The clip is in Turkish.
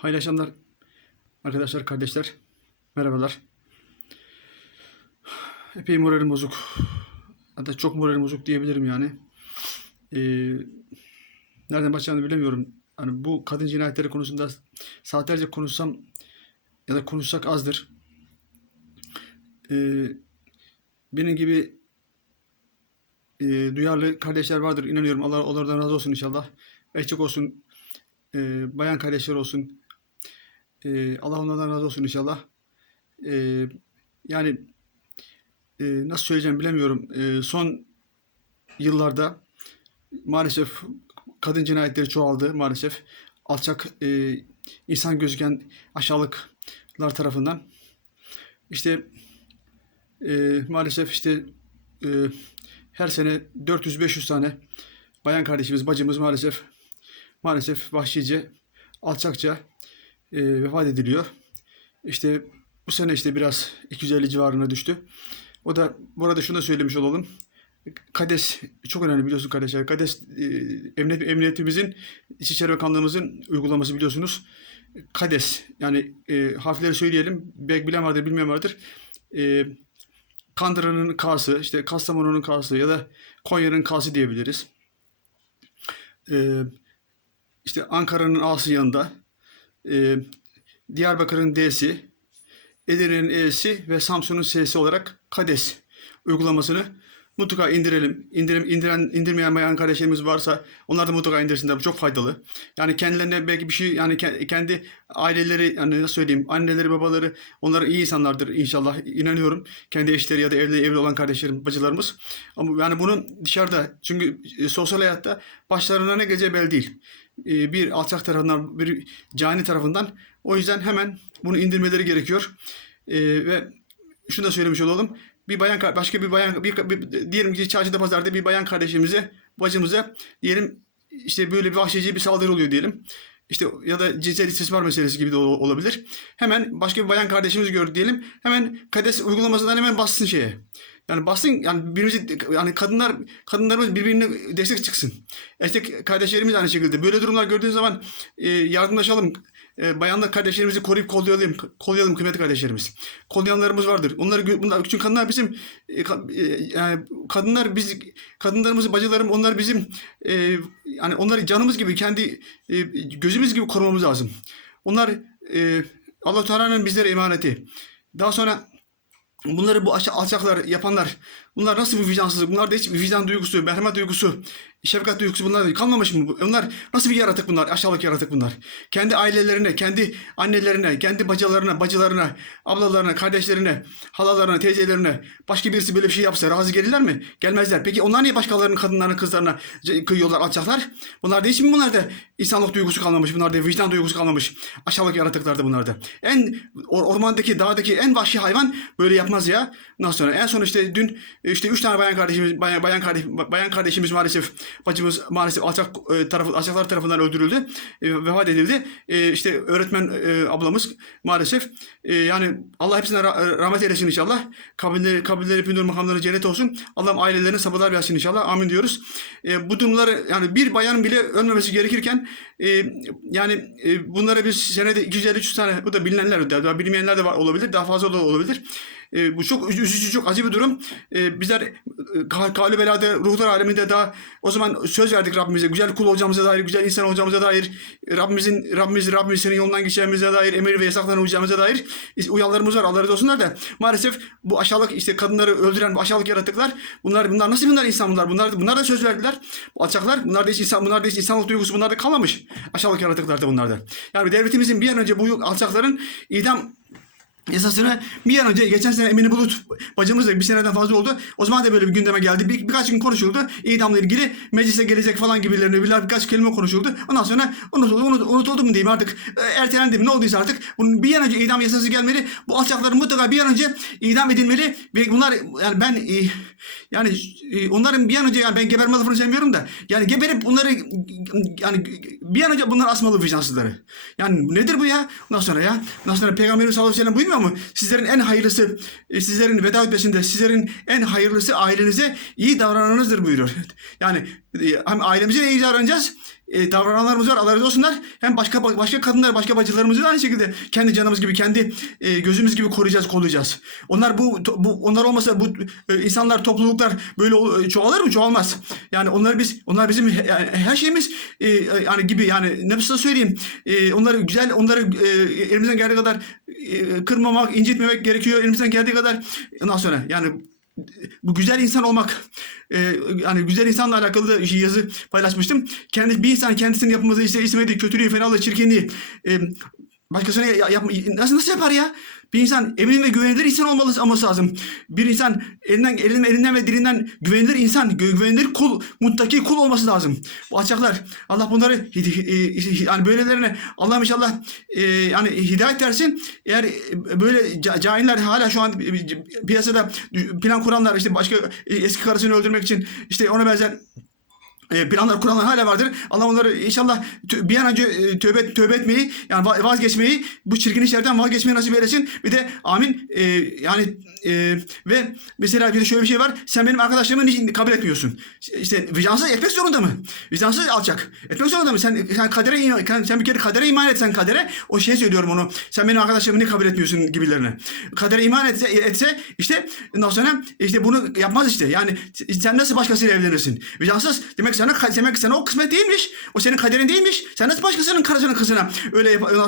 Hayırlı akşamlar arkadaşlar, kardeşler. Merhabalar. Epey moralim bozuk. Hatta çok moralim bozuk diyebilirim yani. Ee, nereden başlayacağımı bilemiyorum. Hani bu kadın cinayetleri konusunda saatlerce konuşsam ya da konuşsak azdır. Ee, benim gibi e, duyarlı kardeşler vardır inanıyorum. Allah onlardan razı olsun inşallah. Erkek olsun, e, bayan kardeşler olsun. E, Allah onlardan razı olsun inşallah. E, yani e, nasıl söyleyeceğim bilemiyorum. E, son yıllarda maalesef kadın cinayetleri çoğaldı maalesef. Alçak e, insan gözüken aşağılıklar tarafından. İşte e, maalesef işte e, her sene 400-500 tane bayan kardeşimiz, bacımız maalesef maalesef vahşice, alçakça e, vefat ediliyor. İşte bu sene işte biraz 250 civarına düştü. O da bu arada şunu da söylemiş olalım. KADES çok önemli biliyorsun kardeşler. KADES e, emniyet, emniyetimizin, İçişleri Bakanlığımızın uygulaması biliyorsunuz. KADES yani e, harfleri söyleyelim. Belki bilen vardır bilmeyen vardır. E, Kandıra'nın K'sı, işte Kastamonu'nun K'sı ya da Konya'nın K'sı diyebiliriz. E, işte Ankara'nın A'sı yanında. E, Diyarbakır'ın D'si, Edirne'nin E'si ve Samsun'un S'si olarak KADES uygulamasını mutlaka indirelim. İndirim, indiren, indirmeyen bayan kardeşlerimiz varsa onlar da mutlaka indirsinler. Bu çok faydalı. Yani kendilerine belki bir şey yani ke- kendi aileleri yani nasıl söyleyeyim anneleri babaları onlar iyi insanlardır inşallah inanıyorum. Kendi eşleri ya da evli evli olan kardeşlerim bacılarımız. Ama yani bunu dışarıda çünkü e, sosyal hayatta başlarına ne geleceği belli değil. E, bir alçak tarafından bir cani tarafından o yüzden hemen bunu indirmeleri gerekiyor. E, ve şunu da söylemiş olalım. Bir bayan başka bir bayan bir, bir- diyelim ki çarşıda pazarda bir bayan kardeşimize bacımıza diyelim işte böyle bir vahşice bir saldırı oluyor diyelim. İşte ya da cinsel istismar meselesi gibi de ol- olabilir. Hemen başka bir bayan kardeşimizi gördü diyelim. Hemen KADES uygulamasından hemen bassın şeye. Yani bassın yani birbirimizi yani kadınlar kadınlarımız birbirine destek çıksın. Erkek kardeşlerimiz aynı şekilde. Böyle durumlar gördüğün zaman e, yardımlaşalım. E, bayanlar kardeşlerimizi koruyup kollayalım, kollayalım kıymetli kardeşlerimiz. Kollayanlarımız vardır. Onları bunlar çünkü kadınlar bizim e, e, yani kadınlar biz kadınlarımız bacılarım onlar bizim e, yani onları canımız gibi kendi e, gözümüz gibi korumamız lazım. Onlar e, Allah Teala'nın bizlere emaneti. Daha sonra bunları bu aşağı alçaklar yapanlar bunlar nasıl bir vicdansızlık? Bunlarda hiç vicdan duygusu, merhamet duygusu, şefkat duygusu bunlar kalmamış mı? Onlar nasıl bir yaratık bunlar? Aşağılık yaratık bunlar. Kendi ailelerine, kendi annelerine, kendi bacılarına, bacılarına, ablalarına, kardeşlerine, halalarına, teyzelerine başka birisi böyle bir şey yapsa razı gelirler mi? Gelmezler. Peki onlar niye başkalarının kadınlarına, kızlarına kıyıyorlar, alçaklar? Bunlarda hiç mi bunlarda insanlık duygusu kalmamış? Bunlarda vicdan duygusu kalmamış. Aşağılık yaratıklardı bunlarda. En or- ormandaki, dağdaki en vahşi hayvan böyle yapmaz ya. Ondan sonra en son işte dün işte üç tane bayan kardeşimiz bayan, bayan kardeş bayan kardeşimiz maalesef bacımız maalesef alçak e, tarafı alçaklar tarafından öldürüldü. E, vefat edildi. E, işte öğretmen e, ablamız maalesef e, yani Allah hepsine ra- rahmet eylesin inşallah. Kabirleri kabirleri pündür makamları cennet olsun. Allah'ım ailelerine sabırlar versin inşallah. Amin diyoruz. E, bu durumları yani bir bayanın bile ölmemesi gerekirken e, yani e, bunlara biz senede 250-300 tane bu da bilinenler de daha bilmeyenler de var olabilir. Daha fazla da olabilir. E, bu çok üzücü, çok acı bir durum. E, bizler e, ka- kâli belada, ruhlar aleminde daha o zaman söz verdik Rabbimize. Güzel kul olacağımıza dair, güzel insan olacağımıza dair, Rabbimizin, Rabbimiz, Rabbimiz senin yolundan geçeceğimize dair, emir ve yasaklarına uyacağımıza dair uyarılarımız var. Allah razı olsunlar da maalesef bu aşağılık işte kadınları öldüren bu aşağılık yaratıklar bunlar bunlar nasıl bunlar insan bunlar? Bunlar bunlar da söz verdiler. Bu alçaklar bunlar da hiç insan bunlar da hiç insanlık duygusu bunlar da kalmamış. Aşağılık yaratıklar da bunlar da. Yani devletimizin bir an önce bu alçakların idam Esasını bir an önce geçen sene Emine Bulut bacımız da bir seneden fazla oldu. O zaman da böyle bir gündeme geldi. Bir, birkaç gün konuşuldu. İdamla ilgili meclise gelecek falan gibilerine bir, birkaç kelime konuşuldu. Ondan sonra unutuldu, unut, unutuldu mu diyeyim artık. E, ertelendi mi ne olduysa artık. Bunun bir an önce idam yasası gelmeli. Bu alçakların mutlaka bir an önce idam edilmeli. Ve bunlar yani ben e, yani e, onların bir an önce yani ben geberme lafını sevmiyorum da yani geberip bunları yani bir an önce bunlar asmalı vicdansızları. Yani nedir bu ya? Ondan sonra ya. Ondan sonra Peygamberimiz sallallahu aleyhi ve sellem buyurmuyor mı? Sizlerin en hayırlısı, e, sizlerin veda hutbesinde sizlerin en hayırlısı ailenize iyi davrananızdır buyuruyor. Yani e, hem ailemize de iyi davranacağız, e, davrananlarımız var Allah razı olsunlar. Hem başka başka kadınlar, başka bacılarımızı da aynı şekilde kendi canımız gibi, kendi e, gözümüz gibi koruyacağız, kollayacağız. Onlar bu, bu onlar olmasa bu e, insanlar, topluluklar böyle ol- çoğalır mı? Çoğalmaz. Yani onlar biz, onlar bizim yani her şeyimiz e, yani gibi yani ne nasıl söyleyeyim? E, onları güzel, onları e, elimizden geldiği kadar e, kırmamak, incitmemek gerekiyor. Elimizden geldiği kadar ondan sonra yani bu güzel insan olmak e, yani güzel insanla alakalı da yazı paylaşmıştım. Kendi bir insan kendisinin yapılması iste, istemediği kötülüğü, fenalığı, çirkinliği e, başkasına ya- yapma, nasıl nasıl yapar ya? Bir insan emin ve güvenilir insan olması, olması lazım. Bir insan elinden elinden elinden ve dilinden güvenilir insan, gü- güvenilir kul, muttaki kul olması lazım. Bu alçaklar Allah bunları e, yani böylelerine Allah inşallah e, yani hidayet versin. Eğer e, böyle ca- cahiller hala şu an piyasada plan kuranlar işte başka e, eski karısını öldürmek için işte ona benzer e, planlar kuranlar hala vardır. Allah onları inşallah bir an önce e, tövbe tövbe etmeyi yani va- vazgeçmeyi bu çirkin işlerden vazgeçmeyi nasip eylesin. Bir de amin e, yani e, ve mesela bir de şöyle bir şey var. Sen benim arkadaşlarımı niçin kabul etmiyorsun? İşte vicdansız etmek zorunda mı? Vicdansız alçak. Etmek zorunda mı? Sen, sen kadere iman, sen bir kere kadere iman etsen kadere o şey söylüyorum onu. Sen benim arkadaşlarımı niye kabul etmiyorsun gibilerine. Kadere iman etse, etse işte ondan sonra işte bunu yapmaz işte. Yani sen nasıl başkasıyla evlenirsin? Vicdansız demek sana demek sana o kısmet değilmiş. O senin kaderin değilmiş. Sen nasıl başkasının karısının kızına öyle yap,